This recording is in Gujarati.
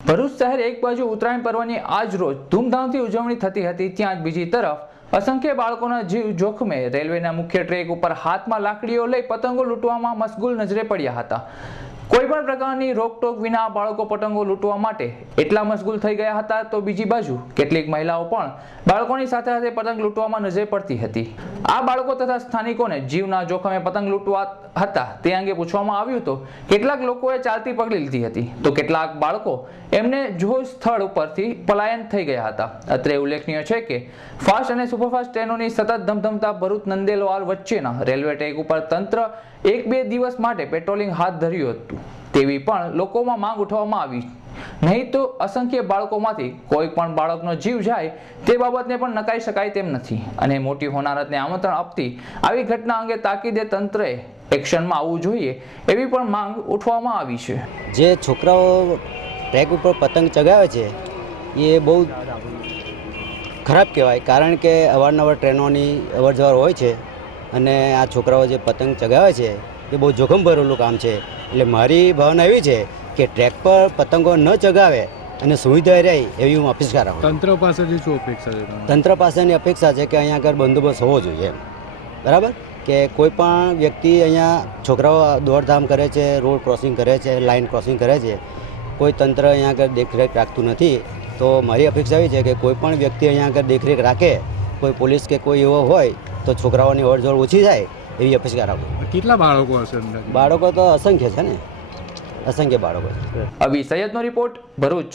ભરૂચ શહેર એક બાજુ ઉત્તરાયણ પર્વની આજ રોજ ધૂમધામથી ઉજવણી થતી હતી, ત્યાં જ બીજી તરફ અસંખ્ય બાળકોના જીવ જોખમે રેલવેના મુખ્ય ટ્રેક ઉપર હાથમાં લાકડીઓ લઈ પતંગો લૂંટવામાં મશગુલ નજરે પડ્યા હતા। કોઈ પણ પ્રકારની રોકટોક વિના બાળકો પતંગો લૂંટવા માટે એટલા મશગુલ થઈ ગયા હતા, તો બીજી બાજુ કેટલીક મહિલાઓ પણ બાળકોની સાથે સાથે પતંગ લૂંટવામાં નજરે પડતી હતી। આ બાળકો તથા સ્થાનિકોને જીવના જોખમે પતંગ લૂંટવા હતા તે અંગે પૂછવામાં આવ્યું તો કેટલાક લોકોએ ચાલતી પકડી લીધી હતી, તો કેટલાક બાળકો એમને જો સ્થળ ઉપરથી પલાયન થઈ ગયા હતા। અત્રે ઉલ્લેખનીય છે કે ફાસ્ટ અને સુપરફાસ્ટ ટ્રેનોની સતત ધમધમતા ભરૂચ નંદેલવાલ વચ્ચેના રેલવે ટ્રેક ઉપર તંત્ર 1-2 દિવસ માટે પેટ્રોલિંગ હાથ ધર્યું હતું તેવી પણ લોકોમાં માંગ ઉઠાવવામાં આવી, નહીં તો અસંખ્ય બાળકોમાંથી કોઈ પણ બાળકનો જીવ જાય તે બાબતને પણ નકારી શકાય તેમ નથી અને મોટી હોનારતને આમંત્રણ આપતી આવી ઘટના અંગે તાકીદે તંત્રએ એક્શનમાં આવવું જોઈએ એવી પણ માંગ ઉઠવામાં આવી છે। જે છોકરાઓ ટ્રેક ઉપર પતંગ ચગાવે છે એ બહુ ખરાબ કહેવાય, કારણ કે અવારનવાર ટ્રેનોની અવરજવર હોય છે અને આ છોકરાઓ જે પતંગ ચગાવે છે એ બહુ જોખમ ભરેલું કામ છે। એટલે મારી ભાવના એવી છે કે ટ્રેક પર પતંગો ન ચગાવે અને સુવિધા રહે એવી હું અપેક્ષા રાખું। તંત્ર પાસેથી શું અપેક્ષા છે? તંત્ર પાસેની અપેક્ષા છે કે અહીંયા આગળ બંદોબસ્ત હોવો જોઈએ, બરાબર, કે કોઈ પણ વ્યક્તિ અહીંયા છોકરાઓ દોડધામ કરે છે, રોડ ક્રોસિંગ કરે છે, લાઇન ક્રોસિંગ કરે છે, કોઈ તંત્ર અહીંયા આગળ દેખરેખ રાખતું નથી। તો મારી અપેક્ષા એવી છે કે કોઈ પણ વ્યક્તિ અહીંયા આગળ દેખરેખ રાખે, કોઈ પોલીસ કે કોઈ એવો હોય તો છોકરાઓની અવરજવર ઓછી થાય એવી અપેક્ષા રાખું। કેટલા બાળકો હશે? બાળકો તો અસંખ્ય છે ને, અસંખ્ય બાળકો છે। અભી સૈયદનો રિપોર્ટ, ભરૂચ।